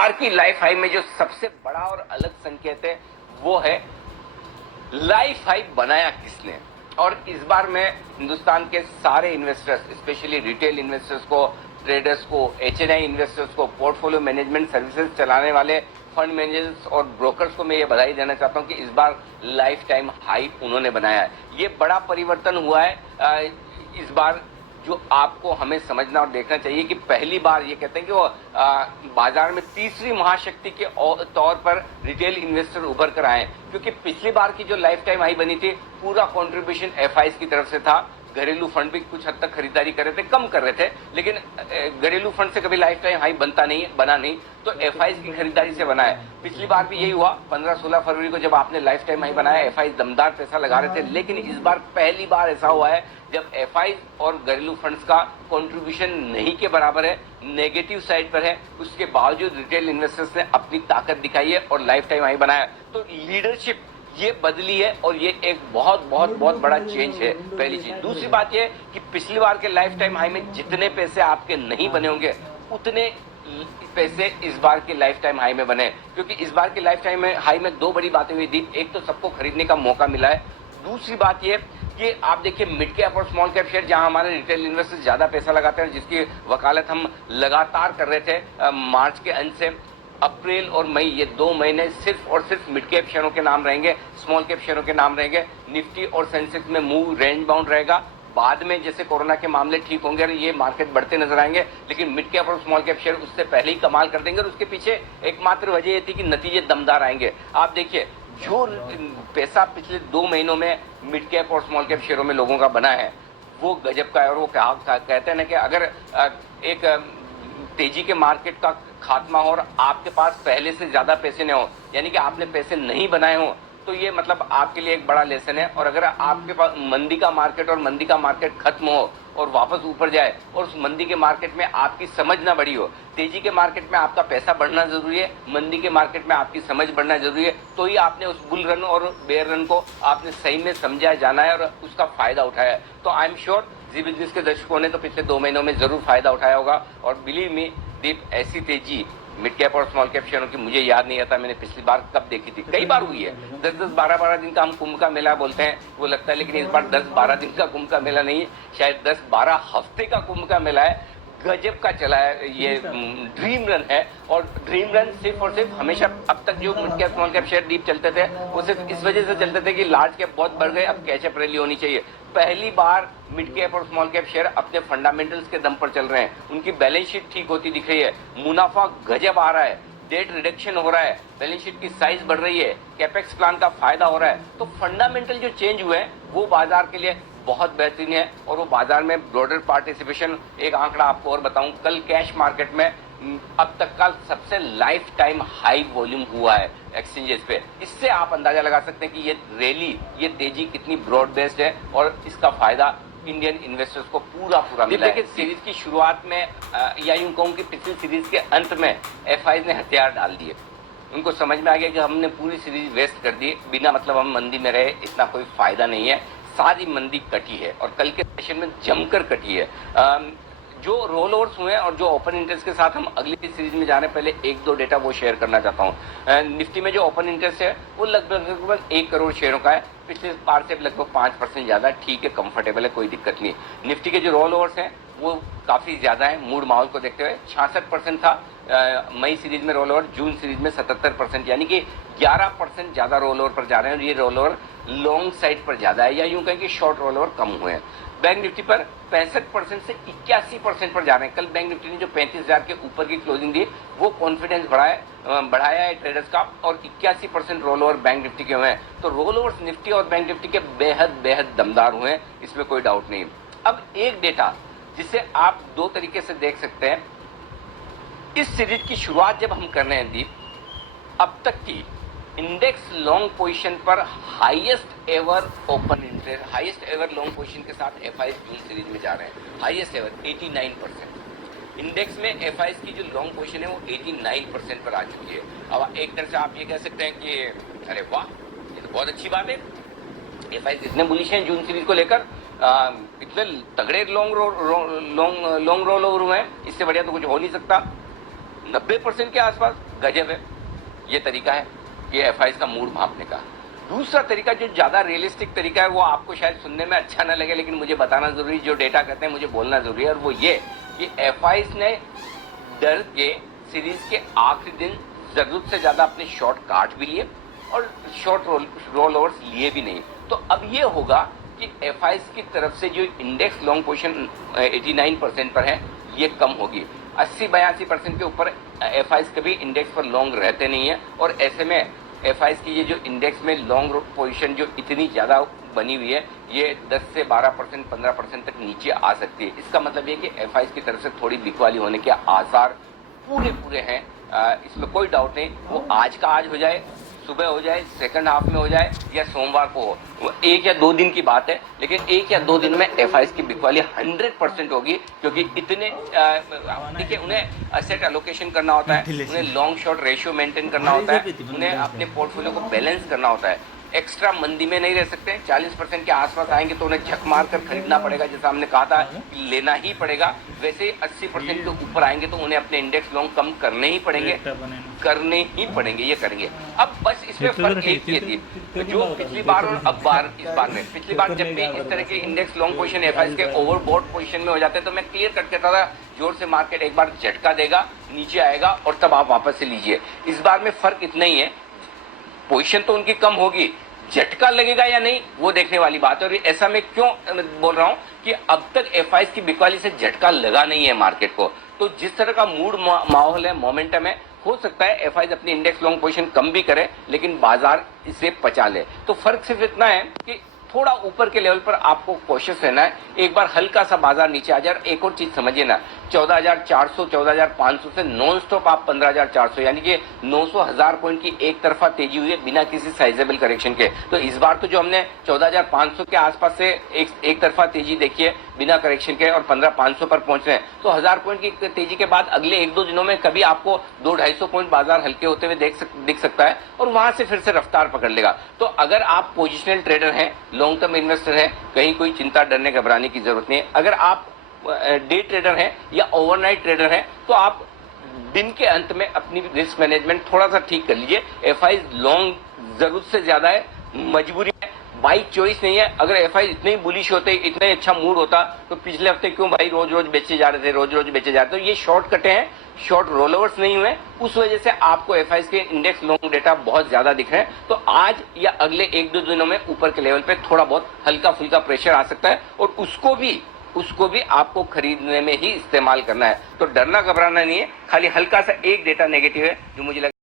बार की life high में जो सबसे बड़ा और अलग संकेत है वो है लाइफ हाई बनाया किसने। और इस बार मैं हिंदुस्तान के सारे इन्वेस्टर्स, स्पेशली रिटेल इन्वेस्टर्स को, ट्रेडर्स को, एचएनआई इन्वेस्टर्स को, पोर्टफोलियो मैनेजमेंट सर्विसेज चलाने वाले फंड मैनेजर्स और ब्रोकर्स को मैं ये बधाई देना चाहता हूं कि इस बार लाइफ टाइम हाई उन्होंने बनाया है। ये बड़ा परिवर्तन हुआ है इस बार, जो आपको हमें समझना और देखना चाहिए कि पहली बार ये कहते हैं कि वो बाजार में तीसरी महाशक्ति के तौर पर रिटेल इन्वेस्टर उभर कर आए, क्योंकि पिछली बार की जो लाइफ टाइम हाई बनी थी पूरा कंट्रीब्यूशन एफआईज की तरफ से था। घरेलू फंड भी कुछ हद तक खरीदारी कर रहे थे, कम कर रहे थे, लेकिन घरेलू फंड से कभी लाइफ टाइम हाई बना नहीं, तो एफआईज की खरीदारी से बना है। पिछली बार भी यही हुआ, 15-16 फरवरी को जब आपने लाइफ टाइम हाई बनाया, एफआईज दमदार पैसा लगा रहे थे, लेकिन इस बार पहली बार ऐसा हुआ है जब एफआईज और घरेलू फंड्स का कंट्रीब्यूशन नहीं के बराबर है, नेगेटिव साइड पर है, उसके बावजूद रिटेल इन्वेस्टर्स ने अपनी ताकत दिखाई है और लाइफ टाइम हाई बनाया। तो लीडरशिप ये बदली है और ये एक बहुत बहुत बहुत बड़ा चेंज है, पहली चीज। दूसरी बात ये कि पिछली बार के लाइफ टाइम हाई में जितने पैसे आपके नहीं बने होंगे उतने पैसे इस बार के लाइफ टाइम हाई में बने, क्योंकि इस बार के लाइफ टाइम हाई में दो बड़ी बातें हुई थी। एक तो सबको खरीदने का मौका मिला है, दूसरी बात ये कि आप देखिए मिड कैप और स्मॉल कैप शेयर जहां हमारे रिटेल इन्वेस्टर्स ज्यादा पैसा लगाते हैं, जिसकी वकालत हम लगातार कर रहे थे मार्च के अंत से, अप्रैल और मई ये 2 महीने सिर्फ और सिर्फ मिड कैप शेयरों के नाम रहेंगे, स्मॉल कैप शेयरों के नाम रहेंगे। निफ्टी और सेंसेक्स में मूव रेंज बाउंड रहेगा। बाद में जैसे कोरोना के मामले ठीक होंगे और ये मार्केट बढ़ते नजर आएंगे, लेकिन मिड कैप और स्मॉल कैप शेयर उससे पहले ही कमाल कर देंगे। और उसके पीछे एकमात्र वजह ये थी कि नतीजे दमदार आएंगे। आप देखिए जो पैसा पिछले 2 महीनों में मिड कैप और स्मॉल कैप शेयरों में लोगों का बना है वो गजब का है। और वो कहते हैं ना कि अगर एक तेजी के मार्केट का खात्मा हो और आपके पास पहले से ज्यादा पैसे न हो, यानी कि आपने पैसे नहीं बनाए हो, तो ये मतलब आपके लिए एक बड़ा लेसन है। और अगर आपके पास मंदी का मार्केट खत्म हो और वापस ऊपर जाए और उस मंदी के मार्केट में आपकी समझ ना बढ़ी हो, तेजी के मार्केट में आपका पैसा बढ़ना जरूरी है, मंदी के मार्केट में आपकी समझ बढ़ना जरूरी है, तो ही आपने उस बुल रन और बेयर रन को आपने सही में समझा, जाना है और उसका फायदा उठाया है। तो I am sure Zee Business के दर्शकों ने तो पिछले 2 महीनों में जरूर फायदा उठाया होगा। और बिलीव मी दीप, ऐसी तेजी मिड कैप और स्मॉल कैप शेयरों की मुझे याद नहीं आता मैंने पिछली बार कब देखी थी। कई बार हुई है, 10-10, 12-12 दिन का हम कुंभ का मेला बोलते हैं वो लगता है, लेकिन इस बार 10-12 दिन का कुंभ का मेला नहीं है, शायद 10-12 हफ्ते का कुंभ का मेला है। गजब का चला है ये, ड्रीम रन है। और ड्रीम रन सिर्फ और सिर्फ हमेशा अब तक जो mid cap small cap share deep चलते थे वो सिर्फ इस वजह से चलते थे कि लार्ज कैप बहुत बढ़ गए, अब कैचअप रैली होनी चाहिए। पहली बार मिड कैप और स्मॉल कैप शेयर अपने फंडामेंटल्स के दम पर चल रहे हैं, उनकी बैलेंस शीट ठीक होती दिख रही है, मुनाफा गजब आ रहा है, डेट रिडक्शन हो रहा है, बैलेंस शीट की साइज बढ़ रही है, कैपेक्स प्लान का फायदा हो रहा है। तो फंडामेंटल जो चेंज हुए हैं वो बाजार के लिए बहुत बेहतरीन है और वो बाजार में ब्रॉडर पार्टिसिपेशन। एक आंकड़ा आपको और बताऊं, कल कैश मार्केट में अब तक का सबसे लाइफ टाइम हाई वॉल्यूम हुआ है एक्सचेंजेस पे। इससे आप अंदाजा लगा सकते हैं कि ये रैली, ये तेजी कितनी ब्रॉड बेस्ड है और इसका फायदा इंडियन इन्वेस्टर्स को पूरा मिला है। सीरीज की शुरुआत में या यूं कहूं कि पिछली सीरीज के अंत में एफआईज ने हथियार डाल दिए। उनको समझ में आ गया कि हमने पूरी सीरीज वेस्ट कर दी, बिना मतलब हम मंदी में रहे, इतना कोई फायदा नहीं है। सारी मंदी कटी है और कल के सेशन में जमकर कटी है। जो रोल ओवर्स हुए और जो ओपन इंटरेस्ट के साथ हम अगली सीरीज में जाने पहले 1-2 डेटा वो शेयर करना चाहता हूँ। निफ्टी में जो ओपन इंटरेस्ट है वो लगभग 1 करोड़ शेयरों का है, पिछले बार से लगभग 5% ज्यादा, ठीक है, कंफर्टेबल है, कोई दिक्कत नहीं। निफ्टी के जो रोल ओवर्स हैं वो काफी ज्यादा है, मूड माहौल को देखते हुए 66% था मई सीरीज में रोल ओवर, जून सीरीज में 77%, यानी कि 11% ज्यादा रोल ओवर पर जा रहे हैं। और ये रोल ओवर लॉन्ग साइड पर ज्यादा है, या यूं कहें कि शॉर्ट रोल ओवर कम हुए हैं। बैंक निफ्टी पर 65% से 81% पर जा रहे हैं। कल बैंक निफ्टी ने जो 35,000 के ऊपर की क्लोजिंग दी वो कॉन्फिडेंस बढ़ाया है ट्रेडर्स का, और 81% रोल ओवर बैंक निफ्टी के हुए हैं। तो रोल ओवर्स निफ्टी और बैंक निफ्टी के बेहद दमदार हुए हैं, इसमें कोई डाउट नहीं। अब एक डेटा जिसे आप 2 तरीके से देख सकते हैं, इस सीरीज की शुरुआत जब हम कर रहे हैं दीप, अब तक की इंडेक्स लॉन्ग पोजीशन पर highest ever open interest, highest ever long position के साथ एफआईज जून सीरीज में जा रहे हैं, हाईएस्ट एवर 89%। इंडेक्स में एफआईज की जो लॉन्ग पोजीशन है वो 89% पर आ चुकी है। अब एक तरह से आप ये कह सकते हैं कि अरे वाह, ये तो बहुत अच्छी बात है, एफआईज इतने बुलिश हैं जून सीरीज को लेकर, इतने तगड़े लॉन्ग रोल ओवर हुए हैं, इससे बढ़िया तो कुछ हो नहीं सकता। 90% के आसपास गजब है, ये तरीका है ये एफआईज का मूड भांपने का। दूसरा तरीका जो ज्यादा रियलिस्टिक तरीका है, वो आपको शायद सुनने में अच्छा ना लगे, लेकिन मुझे बताना जरूरी, जो डेटा कहते हैं मुझे बोलना जरूरी है, और वो ये कि एफआईज ने डर के सीरीज के आखिरी दिन जरूरत से ज्यादा अपने शॉर्ट काट भी लिए और शॉर्ट रोल ओवर्स लिए भी नहीं। तो अब ये होगा कि एफआईज की तरफ से जो इंडेक्स लॉन्ग पोजीशन 89% पर है, ये कम होगी। 80-82% के ऊपर एफआईज कभी इंडेक्स पर लॉन्ग रहते नहीं है, और ऐसे में एफआईज की ये जो इंडेक्स में लॉन्ग पोजीशन जो इतनी ज्यादा बनी हुई है, ये 10 से 12%, 15% तक नीचे आ सकती है। इसका मतलब ये कि एफआईज की तरफ से थोड़ी बिकवाली होने के आसार पूरे हैं, इसमें कोई डाउट नहीं। वो आज का आज हो जाए, सुबह हो जाए, सेकंड हाफ में हो जाए, या सोमवार को हो, वो 1 या 2 दिन की बात है, लेकिन 1 या 2 दिन में एफआईज की बिकवाली 100% होगी, क्योंकि इतने देखिए उन्हें एसेट एलोकेशन करना होता है, उन्हें लॉन्ग शॉर्ट रेशियो मेंटेन करना होता है, उन्हें अपने पोर्टफोलियो को बैलेंस करना होता है। एक्स्ट्रा मंदी में नहीं रह सकते। 40% के आसपास आएंगे तो उन्हें झक मार कर खरीदना पड़ेगा, जैसा हमने कहा था कि लेना ही पड़ेगा। वैसे ही 80% के ऊपर आएंगे तो उन्हें अपने इंडेक्स लॉन्ग कम करने ही पड़ेंगे, ये करेंगे। अब बस इसमें फर्क एक ये थी, जो पिछली बार और अब इस बार में, पिछली बार जब भी इस तरह के इंडेक्स लॉन्ग पोजीशन एफआईज के ओवरबॉट पोजीशन में हो जाते हैं, तो मैं क्लियर कट कहता था जोर से मार्केट एक बार झटका देगा, नीचे आएगा और तब आप वापस से लीजिए। इस बार में फर्क इतना ही है, पोजीशन तो उनकी कम होगी, झटका लगेगा या नहीं वो देखने वाली बात है। और ऐसा मैं क्यों बोल रहा हूं कि अब तक एफआईज की बिकवाली से झटका लगा नहीं है मार्केट को। तो जिस तरह का मूड माहौल है, मोमेंटम है, हो सकता है एफआईज अपनी इंडेक्स लॉन्ग पोजीशन कम भी करे, लेकिन बाजार इसे पचा ले। तो फर्क सिर्फ इतना है कि थोड़ा ऊपर के लेवल पर आपको कोशिश रहना है। एक बार हल्का सा बाजार नीचे आ जाए। एक और चीज समझिए ना, 14,400 14,500 से नॉन स्टॉप आप 15,400, यानी कि 900,000 पॉइंट की एक तरफा तेजी हुई है बिना किसी साइजेबल करेक्शन के। तो इस बार तो जो हमने 14,500 के आसपास से एक तरफा तेजी देखी है बिना करेक्शन के, और 15,500 पर पहुंच रहे हैं, तो 1000 पॉइंट की तेजी के बाद अगले 1-2 दिनों में कभी आपको 200-250 पॉइंट बाजार हल्के होते हुए दिख सकता है, और वहां से फिर से रफ्तार पकड़ लेगा। तो अगर आप पोजिशनल ट्रेडर हैं, लॉन्ग टर्म इन्वेस्टर हैं, कहीं कोई चिंता डरने घबराने की जरूरत नहीं है। अगर आप डे ट्रेडर हैं या ओवरनाइट ट्रेडर हैं, तो आप दिन के अंत में अपनी रिस्क मैनेजमेंट थोड़ा सा ठीक कर लीजिए। एफआईज लॉन्ग जरूरत से ज्यादा है, मजबूरी है, बाई चॉइस नहीं है। अगर एफआईज इतने ही बुलिश होते, इतना ही अच्छा मूड होता, तो पिछले हफ्ते क्यों भाई रोज रोज बेचे जा रहे थे, रोज रोज बेचे जा रहे थे। तो ये शॉर्टकटे हैं, शॉर्ट रोलओवर्स नहीं हुए, उस वजह से आपको एफआईज के इंडेक्स लॉन्ग डेटा बहुत ज्यादा दिख रहे हैं। तो आज या अगले 1-2 दिनों में ऊपर के लेवल पे थोड़ा बहुत हल्का फुल्का प्रेशर आ सकता है, और उसको भी आपको खरीदने में ही इस्तेमाल करना है। तो डरना घबराना नहीं है, खाली हल्का सा एक डेटा नेगेटिव है जो मुझे